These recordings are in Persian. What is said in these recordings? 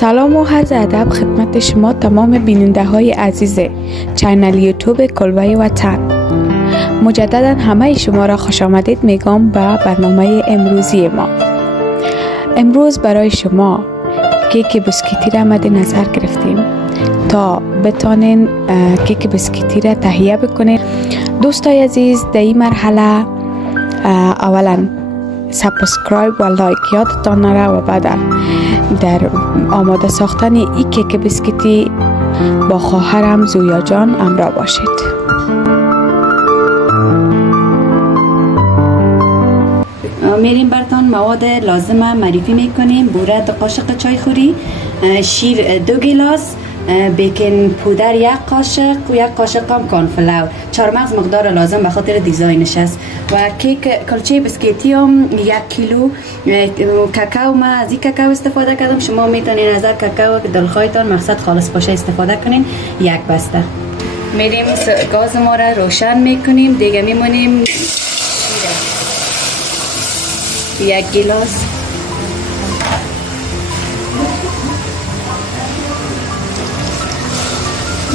سلام و عرض ادب خدمت شما تمام بیننده های عزیز چینل یوتیوب کلبه وطن. مجددا همه شما را خوش آمدید میگم به برنامه امروزی ما. امروز برای شما کیک بسکیتی را مد نظر گرفتیم تا بتانین کیک بسکیتی را تهیه بکنید. دوستای عزیز، در این مرحله اولا سابسکرایب و لایک یادتان نره و بعد در آماده ساختن این کیک بسکیتی با خواهرم زویا جان همراه باشید. میریم براتون مواد لازمه معرفی میکنیم. بوره 2 قاشق چای خوری، شیر 2 گیلاس، بیکینگ پودر 1 قاشق و 1 قاشق هم کارنفلاور. چهارمغز مقدار لازم به خاطر دیزاینش است. و کیک کلچه بسکیتی هم 1 کیلو. کاکائو ما از این کاکائو استفاده کردم. شما میتونین از هر کاکائو که دلخواهتان مقصد خالص باشه استفاده کنین. 1 بسته. میریم گاز ما را روشن میکنیم. دیگه میمونیم 1 گیلاس،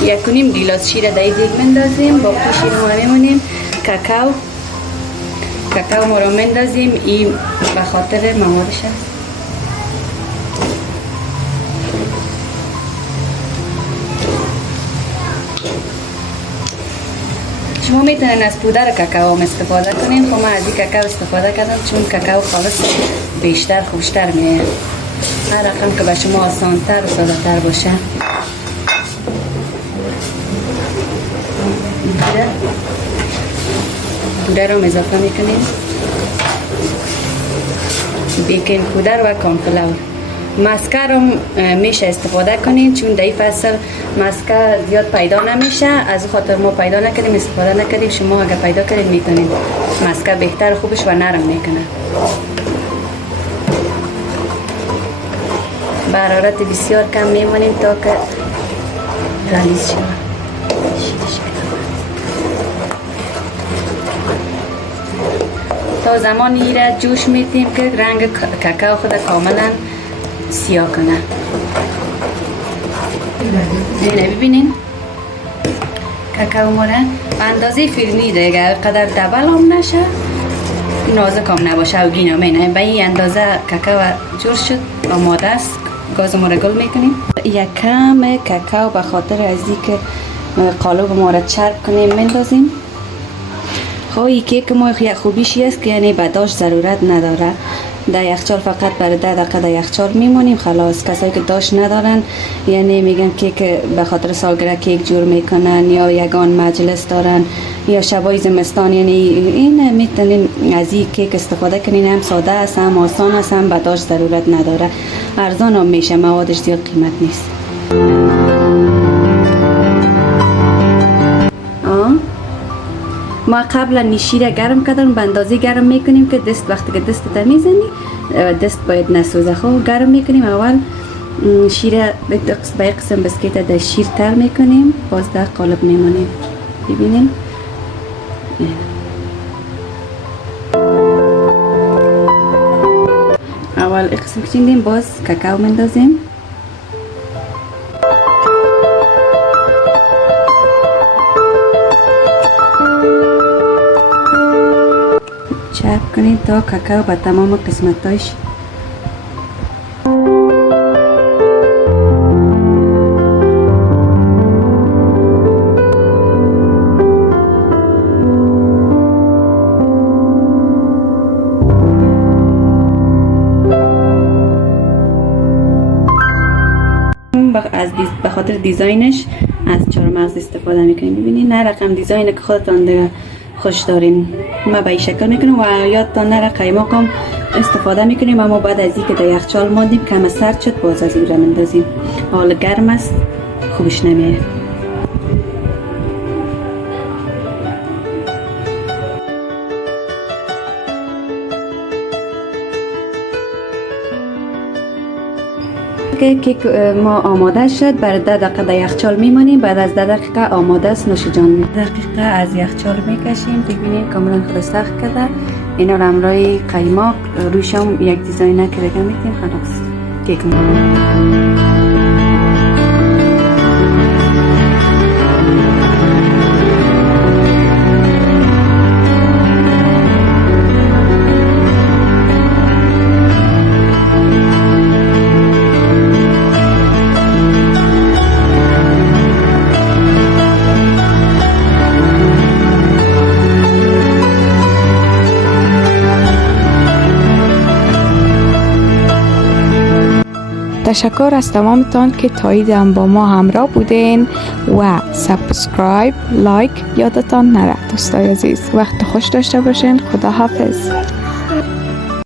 یک و نیم گیلاس شیر در دیگ مندازیم. با شیر ما میمونیم کاکائو ما رو مندازیم. این به خاطر موادش است. شما میتونین از پودر کاکائو استفاده کنین، خب من از این کاکائو استفاده کردم چون کاکائو خالص بیشتر خوشتر میاد. هر رقم که به شما آسانتر و ساده تر باشه. پودر رو اضافه میکنیم. بیکینگ پودر و کارنفلاور. ماسکه رو میشه استفاده کنین چون در این فصل ماسکه زیاد پیدا نمیشه، از خاطر ما پیدا نکردیم استفاده نکردیم. شما اگر پیدا کردین میتونین. ماسکه بهتر خوبش و نرم میکنه. به حرارت بسیار کم میمونیم تا که غلیظ شود. تا زمانی را جوش میدیم که رنگ کاکائو خود کاملا سیاه کنه. اینه ببینین کاکائو ما را به اندازه فرنی دیگه قدر دبل هم نشه نازک هم نباشه و گینا مینه. به این اندازه کاکائو جور شد آماده است. گاز ما را گل میکنیم. یک کم کاکائو به خاطر از اینکه قالب ما را چرب کنیم مندازیم. خب این کیک ما یک خوبیشی است که یعنی به داش ضرورت نداره. در یخچال فقط برای 10 دقیقه در یخچال میمونیم خلاص. کسایی که داش ندارن یعنی میگن کیک به خاطر سالگرد کیک جور میکنن یا یگان مجلس دارن یا شبای زمستان، یعنی این میتونین از این کیک استفاده کنین. هم ساده است، هم آسان است، هم به داش ضرورت نداره. ارزان هم میشه، موادش زیاد قیمت نیست. ما قبلا شیر گرم کردیم، به اندازه گرم میکنیم که دست وقتی که دست تا میزنی دست باید نسوزه. خب گرم میکنیم. اول شیر به قسم بسکیت در شیر تر میکنیم، باز در قالب میمونیم. ببینیم اول قسم کشیدیم، باز کاکائو مندازیم. چرب کنید تا کاکائو به تمام قسمتاش به خاطر دیزاینش از چهارمغز استفاده میکنیم. ببینید نه رقم دیزاین که خودتان دیگه خوش دارین. ما به این شکل میکنیم و یادتان نره قیماق هم استفاده میکنیم. اما بعد از اینکه در یخچال ماندیم کم سرد شد باز از این را مندازیم. حال گرم است خوبش نمیاد. کیک ما آماده شد. برای 10 دقیقه در یخچال میمانیم. بعد از 10 دقیقه آماده است نوش جان. 10 دقیقه از یخچال میکشیم. ببینید کاملا خود سخت کرده. اینا رو همراه قیماق رویشم یک دیزاین نکرده میتیم. خلاص کیک میکنیم. تشکر از تمامتان که تاییدم با ما همراه بودین و سابسکرایب لایک یادتان نره. دوستای عزیز وقت خوش داشته باشین. خدا حافظ.